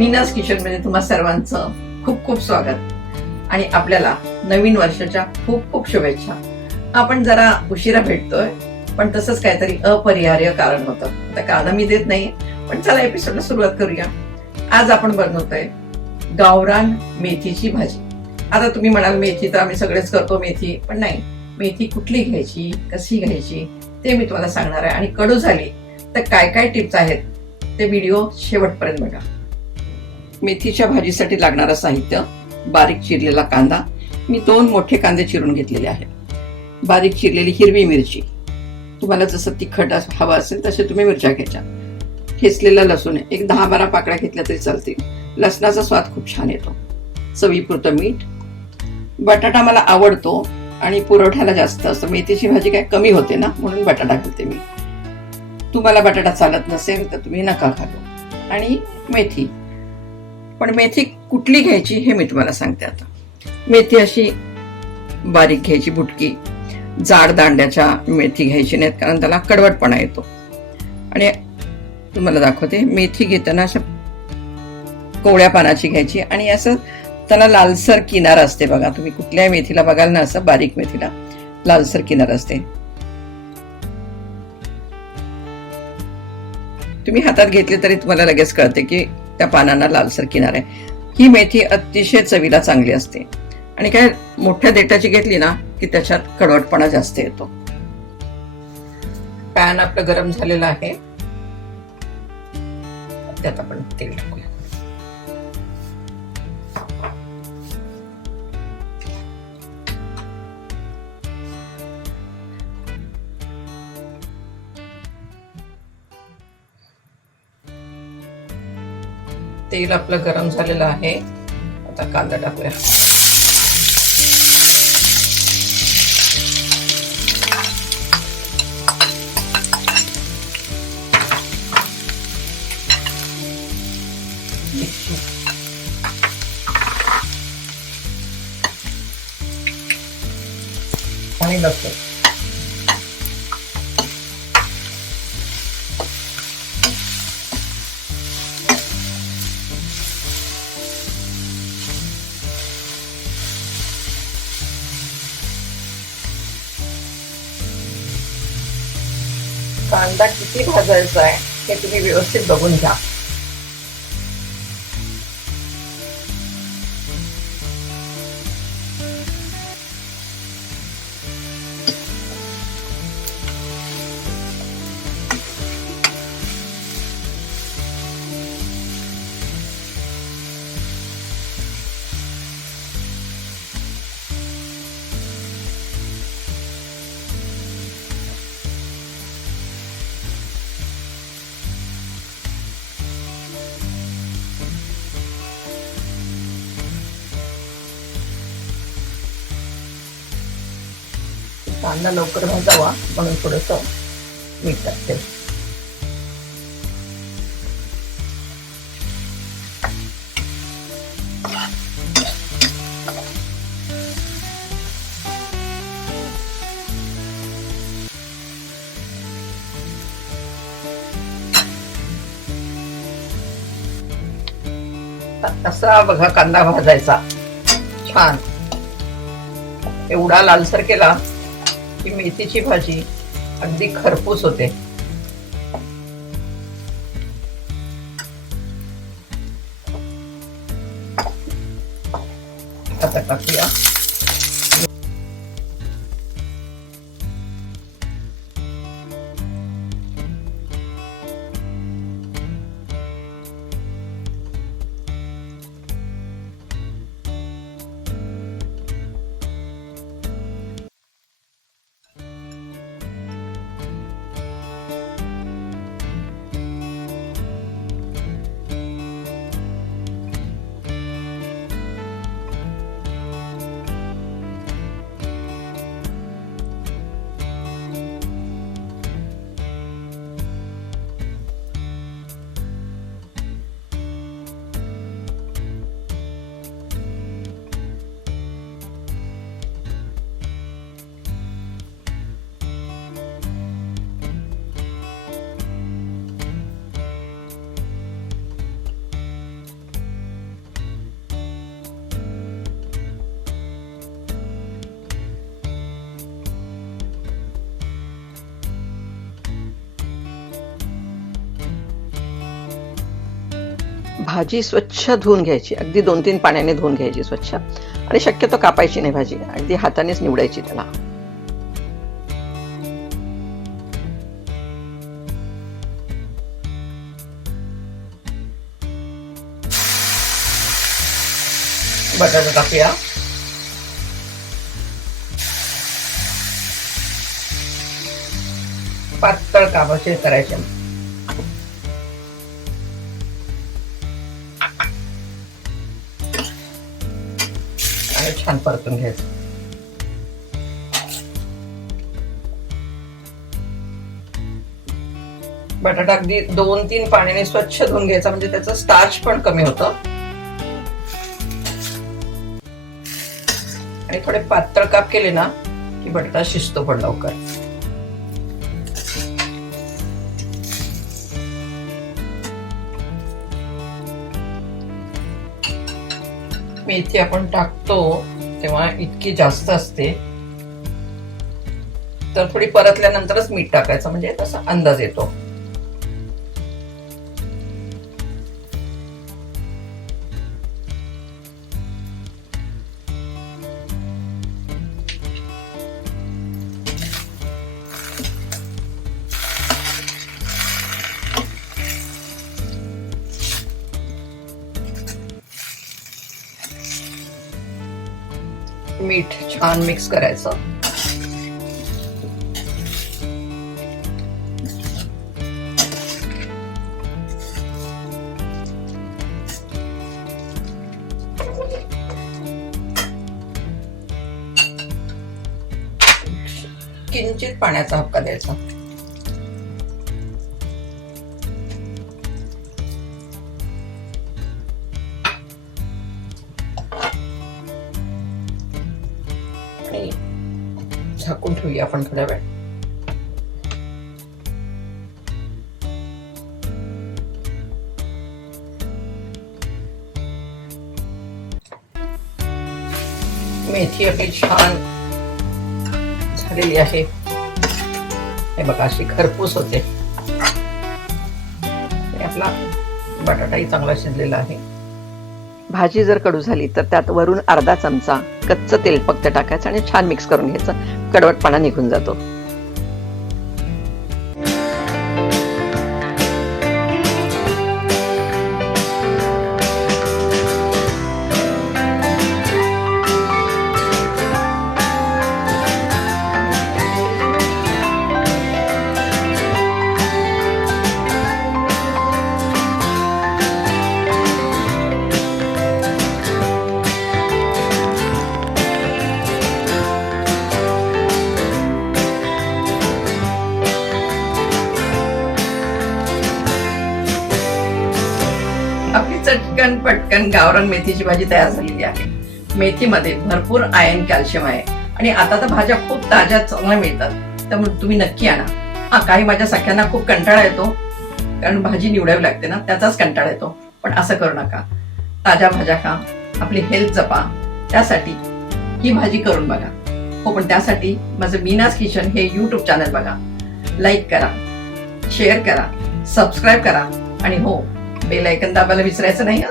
मीनाज किचनमध्ये तुम्हा सर्वांचं खूप खूप स्वागत आणि आपल्याला नवीन वर्षाच्या खूप खूप शुभेच्छा. आपण जरा उशिरा भेटतोय, पण तसंच काहीतरी अपरिहार्य कारण होतं. आता कारण मी देत नाही, पण चला एपिसोडला सुरुवात करूया. आज आपण बनवतोय गावरान मेथीची भाजी. आता तुम्ही म्हणाल मेथी तर आम्ही सगळेच करतो मेथी, पण नाही, मेथी कुठली घ्यायची, कशी घ्यायची ते मी तुम्हाला सांगणार आहे. आणि कडू झाली तर काय काय टिप्स आहेत ते व्हिडिओ शेवटपर्यंत बघा. मेथीच्या भाजीसाठी लागणारं साहित्य: बारीक चिरलेला कांदा, मी 2 मोठे कांदे चिरून घेतलेले आहेत. बारीक चिरलेली हिरवी मिरची, तुम्हाला जसं तिखट हवं असेल तसे तुम्ही मिरच्या घ्यायच्या. ठेचलेला लसूण एक 10-12 पाकळ्या घेतल्या तरी चालतील, लसणाचा स्वाद खूप छान येतो. चवीपुरतं मीठ. बटाटा मला आवडतो आणि पुरवठ्याला जास्त असतं. मेथीची भाजी काय कमी होते ना, म्हणून बटाटा घालते मी. तुम्हाला बटाटा चालत नसेल तर तुम्ही नका घालू. आणि मेथी, पण मेथी कुठली घ्यायची हे मी तुम्हाला सांगते. आता मेथी अशी बारीक घ्यायची, बुटकी. जाड दांड्याच्या मेथी घ्यायची नाहीत, कारण त्याला कडवटपणा येतो. आणि तुम्हाला दाखवते, मेथी घेताना अशा कोवळ्या पानाची घ्यायची आणि असं त्याला लालसर किनार असते बघा. तुम्ही कुठल्याही मेथीला बघाल ना, असं बारीक मेथीला लालसर किनार असते. तुम्ही हातात घेतले तरी तुम्हाला लगेच कळते की त्या पानांना लालसर किनार आहे. ही मेथी अतिशय चवीला चांगली असते. आणि काय, मोठ्या देठाची घेतली ना की त्याच्यात कडवटपणा जास्त येतो. पॅन आपलं गरम झालेलं आहे, त्यात आपण तेल टाकूया. तेल आपलं गरम झालेलं आहे, आता कांदा टाकूया. आणि लसूण. कांदा किती भाजायचा आहे हे तुम्ही व्यवस्थित बघून घ्या. कांदा लवकर भाजावा म्हणून थोडंसं मीठ टाकते. असा बघा कांदा भाजायचा छान. एवढा लालसर केला की मेथीची भाजी अगदी खरपूस होते. आता टाकूया भाजी स्वच्छ धुवून घ्यायची, अगदी 2-3 पाण्याने धुवून घ्यायची स्वच्छ, आणि शक्यतो कापायची नाही भाजी, अगदी हातानेच निवडायची त्याला. बटाटा टाकूया. पातळ कापाचे करायचे आणि छान परतून घ्यायचं. बटाटा अगदी 2-3 पाण्याने स्वच्छ धुवून घ्यायचा, म्हणजे त्याचं स्टार्च पण कमी होतं. आणि थोडे पातळ काप केले ना की बटाटा शिजतो पण लवकर. मेथी आपण टाकतो तेव्हा इतकी जास्त असते, तर थोडी परतल्यानंतरच मीठ टाकायचं, म्हणजे तसा अंदाज येतो. मीठ छान मिक्स करायचं. किंचित पाण्याचा हक्का द्यायचा. झाकून ठेवूया आपण थोड्या वेळ. मेथी आपली छान झालेली आहे. हे बघा अशी खरपूस होते. आपला बटाटाही चांगला शिजलेला आहे. भाजी जर कडू झाली तर त्यात वरून अर्धा चमचा कच्चं तेल फक्त टाकायचं आणि छान मिक्स करून घ्यायचं. कडवटपणा निघून जातो. आपली चटकन पटकन गावरान मेथीची भाजी तयार झालेली आहे. मेथीमध्ये भरपूर आयर्न, कॅल्शियम आहे आणि आता तर भाज्या खूप ताज्या चांगल्या मिळतात, त्यामुळे तुम्ही नक्की आणा. काही माझ्या सख्यांना खूप कंटाळा येतो, कारण भाजी निवडावी लागते ना, त्याचाच कंटाळा येतो. पण असं करू नका, ताज्या भाज्या खा, आपली हेल्थ जपा. त्यासाठी ही भाजी करून बघा. हो, पण त्यासाठी माझं मीनाज किचन हे YouTube चॅनल बघा, लाईक करा, शेअर करा, सबस्क्राईब करा आणि हो, बेल आयकॉन दाबायला विसरायचं नाही.